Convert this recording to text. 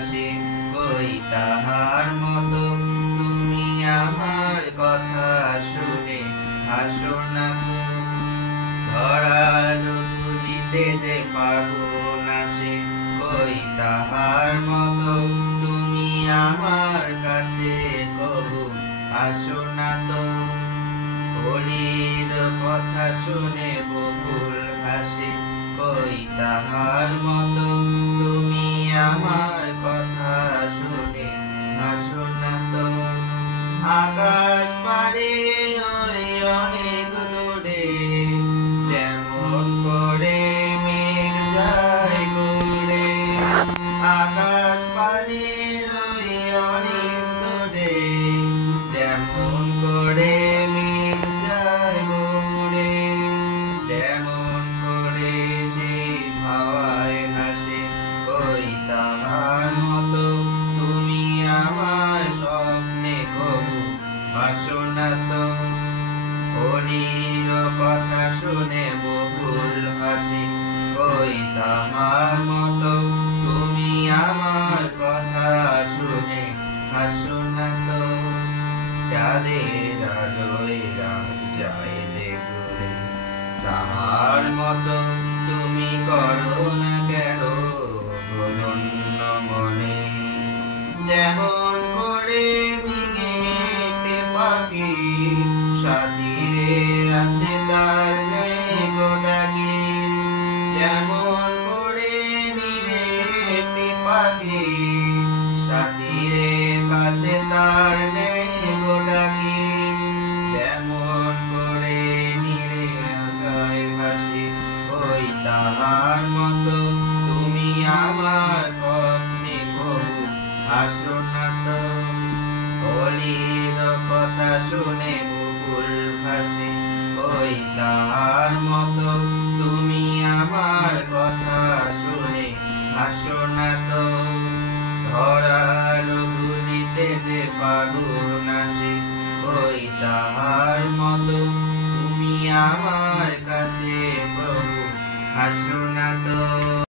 হাসি কই তাহার মতো তুমি আমার কথা শুনে হাসো না ধরালো ধুলিতে যে ফাগুন আসে কই তাহার মতো তুমি আমার কাছে কবু আসো না তো হোলির কথা শুনে বকুল হাসি কই তাহার মতো তুমি আমার কথা শুনে হাসো না তো আকাশ পারে ওই অনেক দূরে যেমন করে মেঘ যায় ঘুরে আকাশ পারে ওই অনেক দূরে যেমন করে মেঘ যায় ঘুরে যেমন করে সেই হাওয়ায় হাসে কই তাহার মতো তুমি আমার স্বপ্নে কবু হাসো না তো হোলির কথা শুনে বকুল হাসি কই তাহার মতো তুমি আমার কথা শুনে হাসো না তো চাঁদের আলোয় রাত যায় যে ঘুরে তাহার মতো তুমি করো না কেন বলন্য মনে যেমন করে মিগে একটি পাখি সাথীরে আছে তার নেই গোটাকি যেমন করে নিরে একটি পাখি সাথীরে কাছে তার নেই গোটাকি যেমন করে নিরে আকায় ভাসি ওই তাহার মতো তুমি আমার স্বপ্নে কবু হাসো না তো হোলির কথা শুনে বকুল হাসি ওই তাহার মতো তুমি আমার কথা শুনে হাসো না তো ধরালো ধুলিতে যে ফাগুন আসে ওই তাহার মতো তুমি আমার কাছে প্রভু হাসো না তো।